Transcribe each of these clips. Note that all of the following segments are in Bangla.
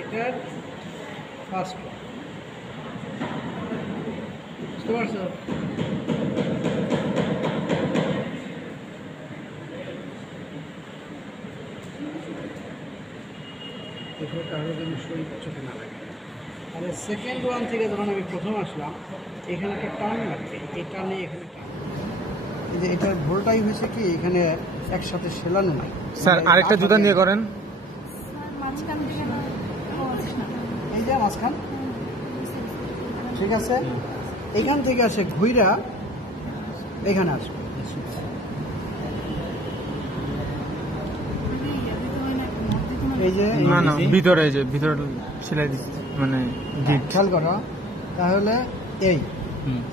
এটার ফার্স্ট ওয়ান, বুঝতে পারছো? কারো যেন শরীর চোখে না লাগে। আর সেকেন্ড ওয়ান থেকে যখন আমি প্রথম আসলাম, এখানে একটা টার্ন লাগবে, এই টার্নে এখানে টার্ন, এই যে এটার ভুলটাই হয়েছে কি এখানে একসাথে সেলানো নাই। স্যার আরেকটা জুতা নিয়ে করেন, এই যে মাঝখান, ঠিক আছে, এখান থেকে আসে ঘুইরা এখানে আসবে। এই যে না না ভিতরে, যে ভিতরে সেলাই দিচ্ছে মানে খেয়াল করো, তাহলে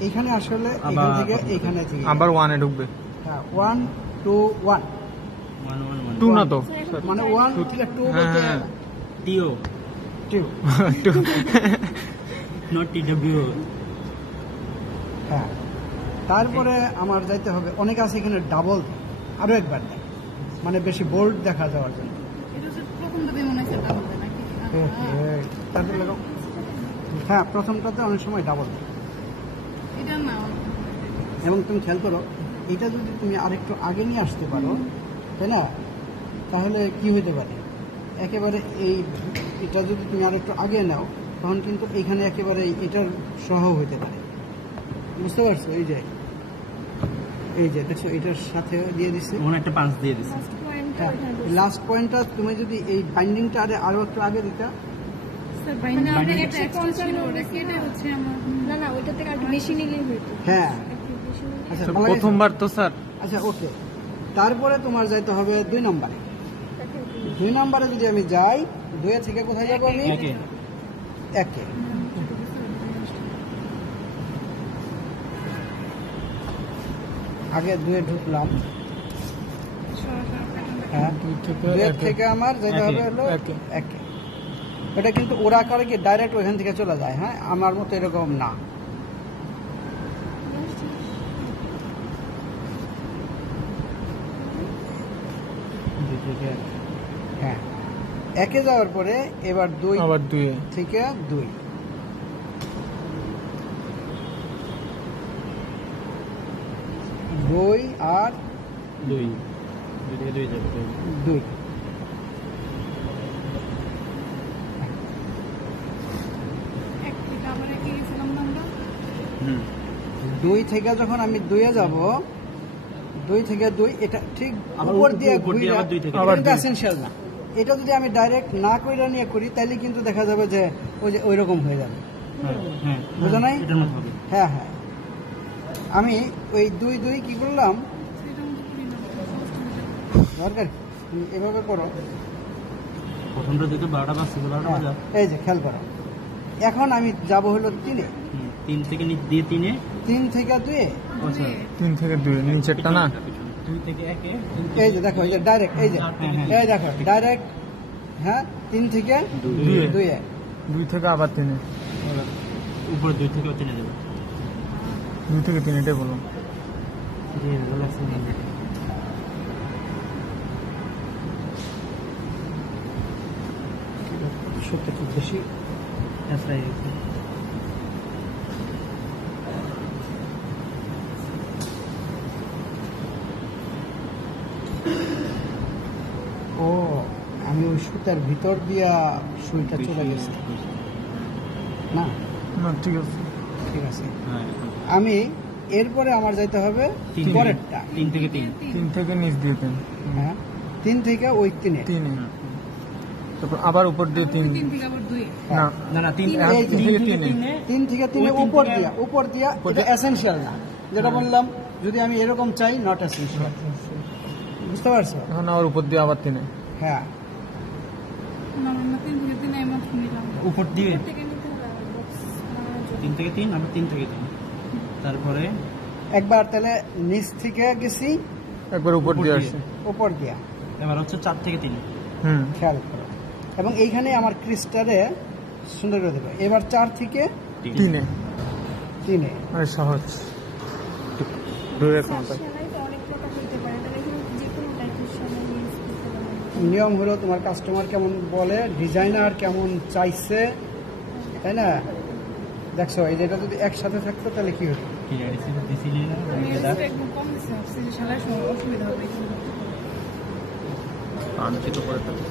এইখানে আসলে এখান থেকে এইখানে থেকে আবার ওয়ানে ঢুকবে। হ্যাঁ, 1 2 1 টু না তো, মানে 1 থেকে 2 বলতে টিও 2 নট টিডব্লিউ। হ্যাঁ, তারপরে আমার যাইতে হবে, অনেক আছে এখানে ডাবল, আরো একবার দেয়, মানে বেশি বোল্ড দেখা যাওয়ার জন্য। তারপরে লাগাও, হ্যাঁ প্রথমটাতে অনেক সময় ডাবল দেয়। এবং তুমি খেয়াল করো, এটা যদি তুমি আরেকটু আগে নিয়ে আসতে পারো, তাই না, তাহলে কি হতে পারে, একেবারে এটা যদি তুমি আরেকটু আগে নাও, তখন কিন্তু এইখানে একেবারে এটার সহ হতে পারে, বুঝতে পারছো? এই যে দেখছো এটার সাথে দিয়ে দিচ্ছে, একটা পাঁচ দিয়ে দিচ্ছে। হ্যাঁ, লাস্ট পয়েন্টটা তুমি যদি এই বাইন্ডিংটা আরো একটু আগে দিতা, হ্যাঁ আচ্ছা প্রথমবার তো স্যার। আচ্ছা ওকে, তারপরে তোমার যাইতে হবে 2 নম্বরে। 2 নম্বরে যদি আমি যাই, 2 থেকে কোথায় যাবো আমি? 1 আগে 2 ঢুকলাম, হ্যাঁ 2 থেকে আমার যাইতে হবে হলো 1। এটা কিন্তু ওরা করে কি ডাইরেক্ট ওইখান থেকে চলে যায়, হ্যাঁ আমার মতো এরকম না। হ্যাঁ, 1 যাওয়ার পরে এবার 2 থেকে 2, আর 2 2 থেকে যখন আমি 2 এ যাব, 2 থেকে 2 এটা ঠিক উপর দিয়ে ঘুরে এসেনশিয়াল না। এটা যদি আমি ডাইরেক্ট না কইরা নিয়ে করি, তাহলে কিন্তু দেখা যাবে যে ওই রকম হয়ে যাবে, বুঝো নাই? হ্যাঁ হ্যাঁ, আমি ওই 2 কি করলাম, দরকার এভাবে করো, এই যে খেয়াল করো, এখন আমি যাব হলো 3 থেকে দিয়ে 3 থেকে 2, 3 থেকে 2 নিচেরটা না, 2 থেকে 1, এই যে দেখো, এই যে ডাইরেক্ট, এই দেখো ডাইরেক্ট, হ্যাঁ 3 থেকে 2 থেকে আবার 3 উপরে 2 থেকে 3 দেবো, 2 থেকে 3 এটাই বললাম। সত্যি খুব বেশি ও, আমি ওই সুতার ভিতর দিয়া সুইটা চলে গেছে না, ঠিক আছে ঠিক আছে। আমি এরপরে আমার যাইতে হবে পরেরটা, 3 থেকে 3 থেকে নিচ দিয়ে 3, হ্যাঁ 3 থেকে ওই 3 তারপর আবার উপর দিয়ে 3, না 3 থেকে 3 উপর দিয়া এটা এসেনশিয়াল না, যেটা বললাম, যদি আমি এরকম চাই নট এসেনশিয়াল, বুঝতে পারছো? এখন আবার উপর দিয়ে আবার 3, হ্যাঁ উপর দিয়ে 3 থেকে 3, আবার 3 থেকে 3, তারপরে একবার তাহলে নিচ থেকে গেছি, একবার উপর দিয়ে আসছে, উপর দিয়া এবার হচ্ছে 4 থেকে 3, খেয়াল করো, এবং এইখানে আমার ক্রিস্টারে সুন্দর করে দেবে। এবার 4 থেকে 3 মানে সহজ নিয়ম হলো তোমার কাস্টমার কেমন বলে, ডিজাইনার কেমন চাইছে, তাই না? দেখছো এই যেটা যদি একসাথে থাকতো তাহলে কি হতো? কি রিসিভ দিছিলি না একদম কম দিচ্ছে, ভাবছি যে সারা সময় অসুবিধা হবে। আনচিত করে ফেলছে।